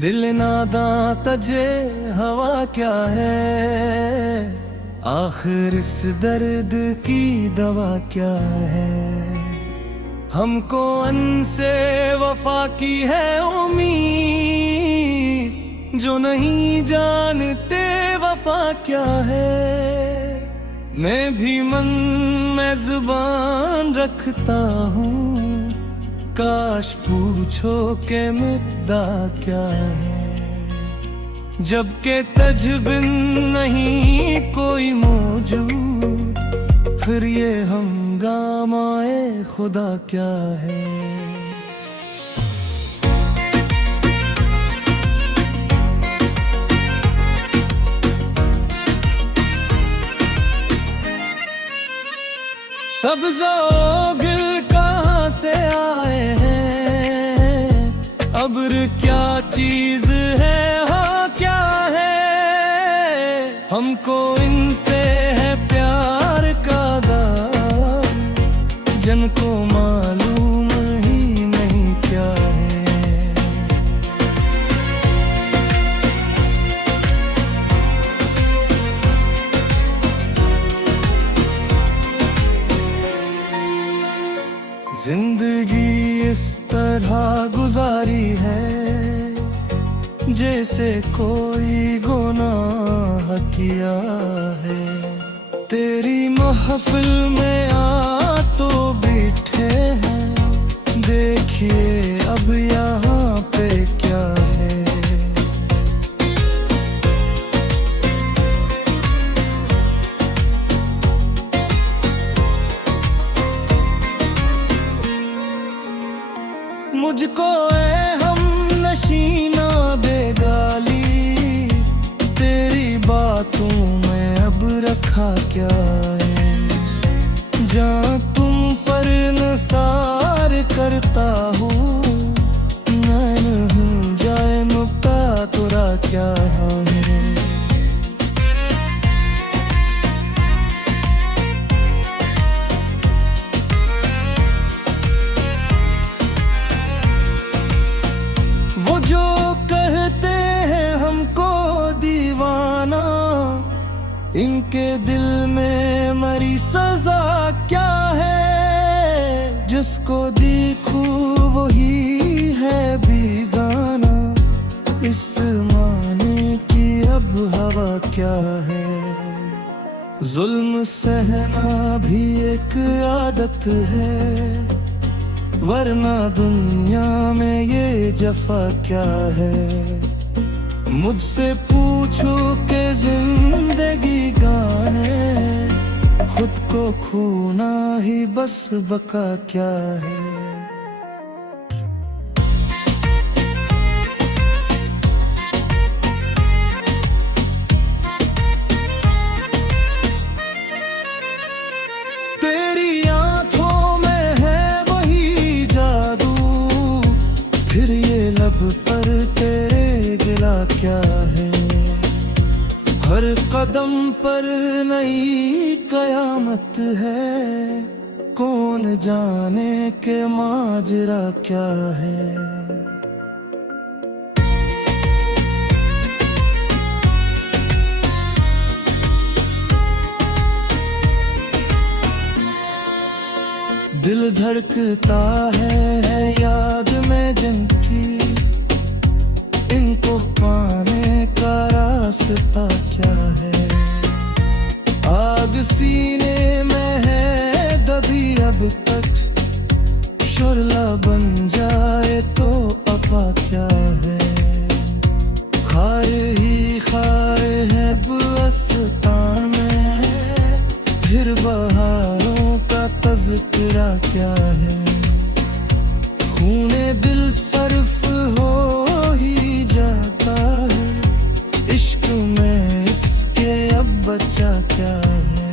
दिल नादां तजे हवा क्या है, आखिर इस दर्द की दवा क्या है। हमको अनसे वफा की है उम्मीद, जो नहीं जानते वफा क्या है। मैं भी मन में जुबान रखता हूँ, काश पूछो के मुद्दा क्या है। जबकि तजबिन नहीं कोई मौजूद, फिर ये हंगामाए खुदा क्या है। सब्ज़-ओ-गिल कहाँ से आए हैं, अब्र क्या चीज है, हाँ क्या है। हमको इनसे है प्यार का दाम, जिनको मालूम ही नहीं क्या है। जिंदगी इस तरह गुजारी है, जैसे कोई गुनाह किया है। तेरी महफिल में आ तो बैठे हैं, देखिए अब यहाँ पे क्या है। मुझको हम नशीना बेगाली, तेरी बातों में अब रखा क्या है। जहाँ तुम पर नसार करता हूँ, नैन हूँ जाए मुक्ता तुरा क्या है। जो कहते हैं हमको दीवाना, इनके दिल में मरी सजा क्या है। जिसको देखूं वही है बेगाना, इस माने की अब हवा क्या है। जुल्म सहना भी एक आदत है, वरना दुनिया में ये जफा क्या है। मुझसे पूछो कि जिंदगी गाने, खुद को खोना ही बस बका क्या है। पर तेरे गिला क्या है। हर कदम पर नई कयामत है, कौन जाने के माजरा क्या है। दिल धड़कता है याद में जंग की, इनको पाने का रास्ता क्या है। आग सीने में है दबी अब तक, शोरला बन जाए तो अपा क्या है। खार ही खार है बुस्तान में, फिर बहारों का तज़किरा क्या है। खूने दिल सर्फ हो ही जाता है, इश्क में इसके अब बचा क्या है।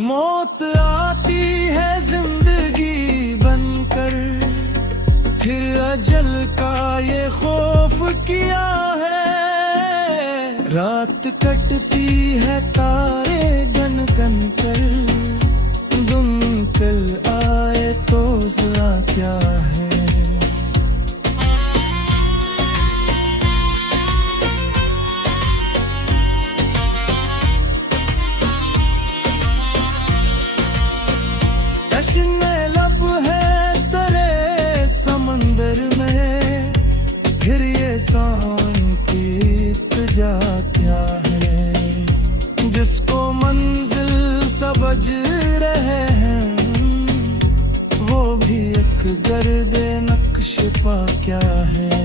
मौत आती है जिंदगी बनकर, फिर अजल का ये खौफ किया है। रात कटती है तारे गन गन कर, दुम कल आए तो ज़रा क्या है। तश्ने लब है तेरे समंदर में, फिर ये सावन की इत्जा क्या है। जिसको मंजिल समझ रहे हैं, वो भी एक गर्दे नक्श पा क्या है।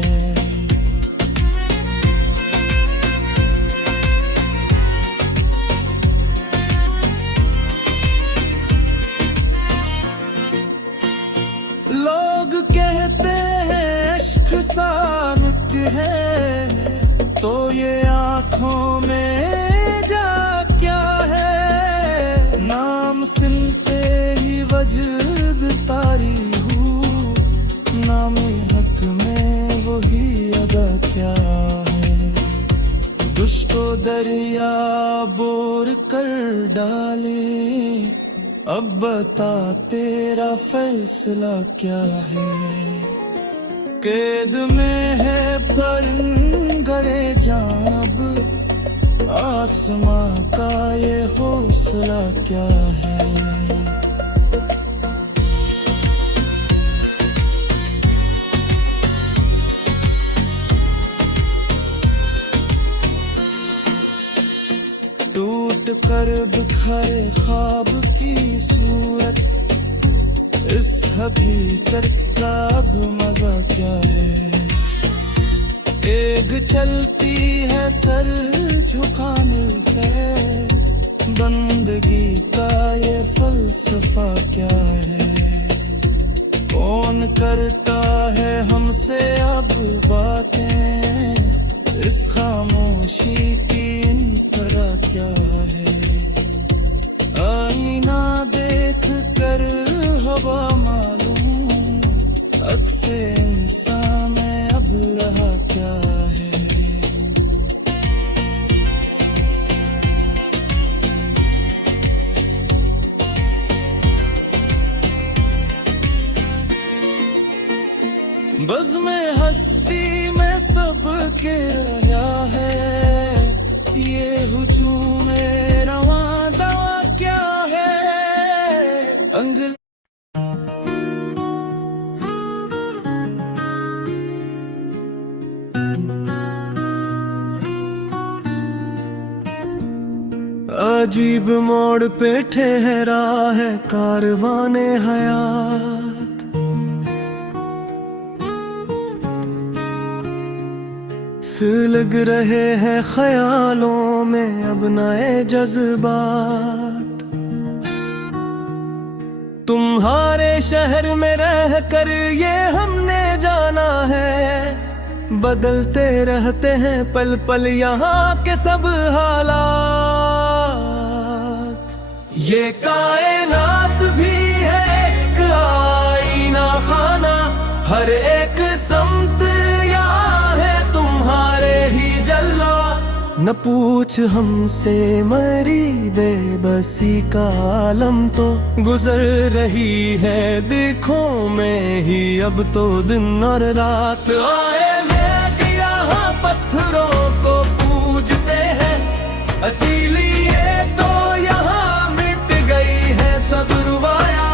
लोग कहते हैं इश्क सानुक है, तो ये आँखों में जा क्या है। नाम सुनते ही वजद तारी हूँ, नामे हक में वही अदा क्या है। दुश्को दरिया बोर कर डाले, अब बता तेरा फैसला क्या है। कैद में है परंगरे जाब, आसमां का ये हौसला क्या है। टूट कर बिखरे ख्वाब की सूरत, इस हकीकत का अब मजा क्या है। एक चलती है सर झुकाने पे, बंदगी का ये फलसफा क्या है। कौन करता है हमसे अब बातें, इस खामोशी की इंतरा क्या है। आईना देख कर हवा मालूम, अक्से इंसान में अब रहा क्या है। बज़ में हस्ती में सबके रहा है, ये हुजूम रवा दवा क्या है। अंगल अजीब मोड़ पे ठहरा है कारवाने हयात, सुलग रहे हैं ख्यालों में अब नए जज्बात। तुम्हारे शहर में रह कर ये हमने जाना है, बदलते रहते हैं पल पल यहाँ के सब हालात। ये कायनात भी है एक आईना खाना, हर एक समत यहाँ है तुम्हारे ही जल्ला। न पूछ हमसे मरी बेबसी का आलम, तो गुजर रही है दिखों में ही अब तो दिन और रात। आए लोग यहाँ पत्थरों को पूजते हैं, इसीलिए तो यहाँ मिट गई है सब रुबाया।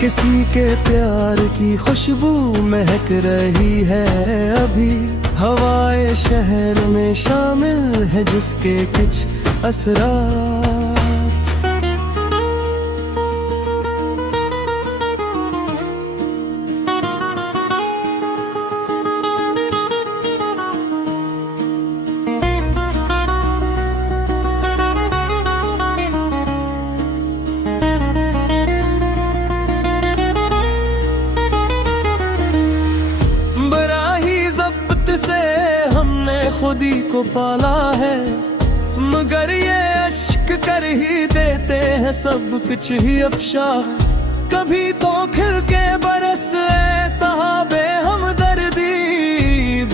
किसी के प्यार की खुशबू महक रही है अभी, हवाए शहर में शामिल है जिसके कुछ असरात। खुदी को पाला है, मगर ये अश्क कर ही देते हैं सब कुछ ही अफशा। कभी तो खिल के बरस सहाबे हमदर्दी,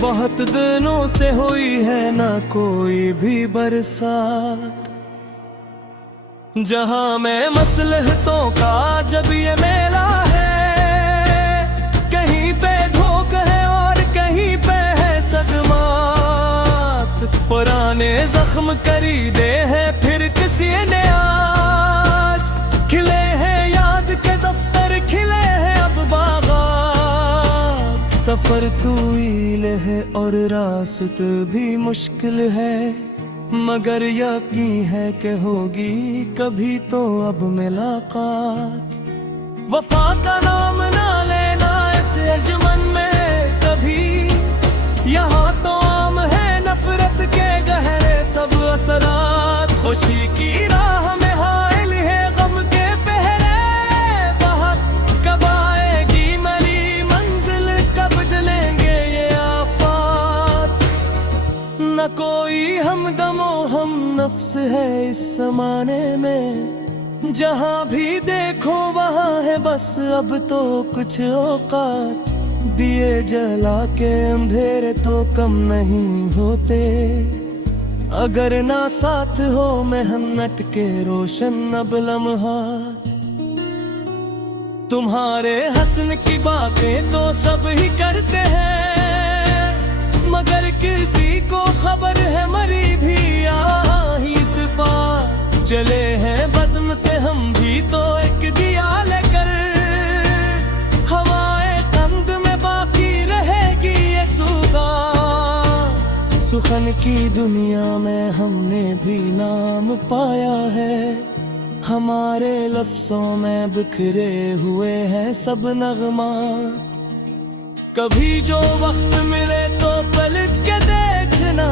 बहुत दिनों से हुई है ना कोई भी बरसात। जहां में मसलहतों का जब ये मेला है, कहीं पे धोख है और कहीं पे है सदमात। पुराने जख्म करीदे हैं फिर किसी ने आज, खिले हैं याद के दफ्तर, खिले हैं अब बागात। सफर तवील है और रास्त भी मुश्किल है, मगर यकीन है कि होगी कभी तो अब मुलाकात। वफा का नाम ना लेना इस अंजुमन में कभी, यहाँ तो आम है नफरत के गहरे सब असरात। खुशी की राह में हाइल है गम के पहरे बहुत, कब आएगी मेरी मंजिल, कब डलेंगे ये आफात। न कोई हमदमो हम नफ्स है इस ज़माने में, जहाँ भी देखो वहाँ है बस अब तो कुछ औकात। दिए जला के अंधेरे तो कम नहीं होते, अगर ना साथ हो मेहनत के रोशन अब लम्हात। तुम्हारे हसन की बातें तो सब ही करते हैं, मगर किसी को खबर है मरी भी ही सिफात। चले हैं बज़्म से हम भी तो एक दिया लेकर, हवाए तंद में बाकी रहेगी ये सुगंध। सुखन की दुनिया में हमने भी नाम पाया है, हमारे लफ्जों में बिखरे हुए हैं सब नगमात। कभी जो वक्त मिले तो पलट के देखना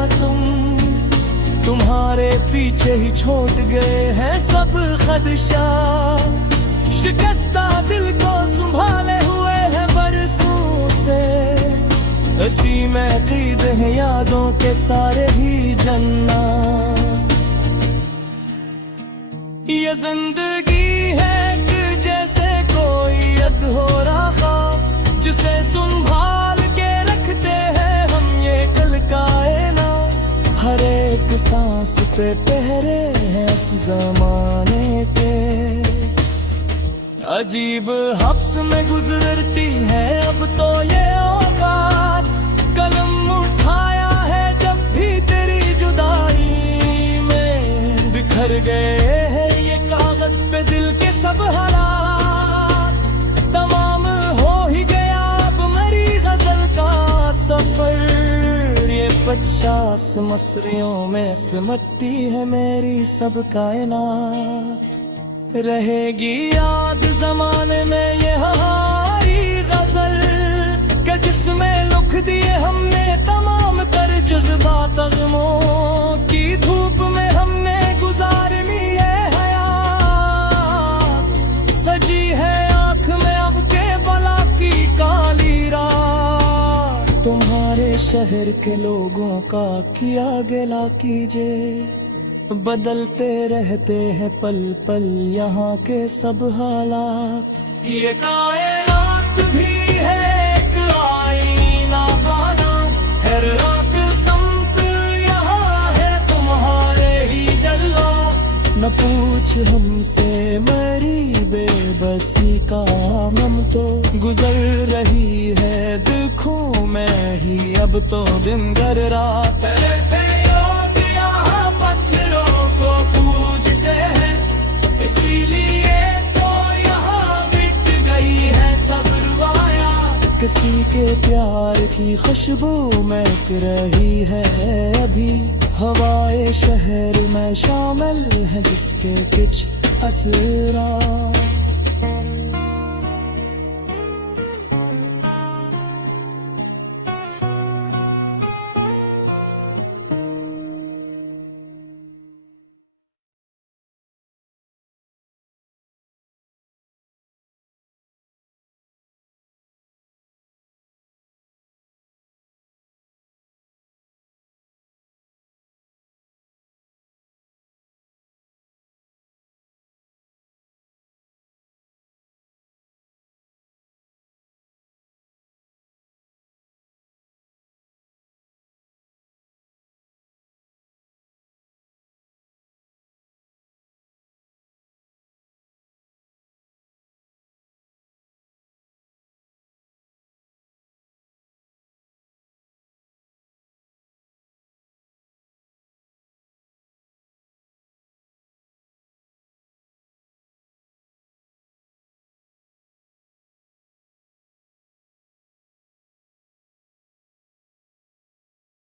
तुम्हारे पीछे ही छोड़ गए हैं सब खदशात। शिकस्ता दिल को संभाले हुए हैं बरसों से, इसी में क़ीद है यादों के सारे ही जन्नत। ये जिंदगी है कि जैसे कोई अधूरा ख्वाब, जिसे संभाल के रखते हैं हम ये कल कायना। हर एक सांस पे पहरे हैं इस ज़माने के, अजीब हफ्स में गुजरती है अब तो ये औकात। कलम उठाया है जब भी तेरी जुदाई में, बिखर गए हैं ये कागज पे दिल के सब हालात। तमाम हो ही गया अब मेरी गजल का सफर, ये 50 मसरियों में सिमटती है मेरी सब कायनात। रहेगी याद जमाने में ये हमारी गजल, कि जिसमें लिख दिए हमने तमाम तर जज्बात। गमों की धूप में हमने गुजारनी है हयात, सजी है आँख में अब के बला की काली रात। तुम्हारे शहर के लोगों का किया गिला कीजिए, बदलते रहते हैं पल पल यहाँ के सब हालात। ये कायनात भी है एक आईना खाना, हर रात समत यहाँ है तुम्हारे ही जलवा। न पूछ हमसे मेरी बेबसी का गम तो गुजर रही है दुखों में ही अब तो दिन दर रात। किसी के प्यार की खुशबू महक रही है अभी, हवाए शहर में शामिल है जिसके कुछ असरात।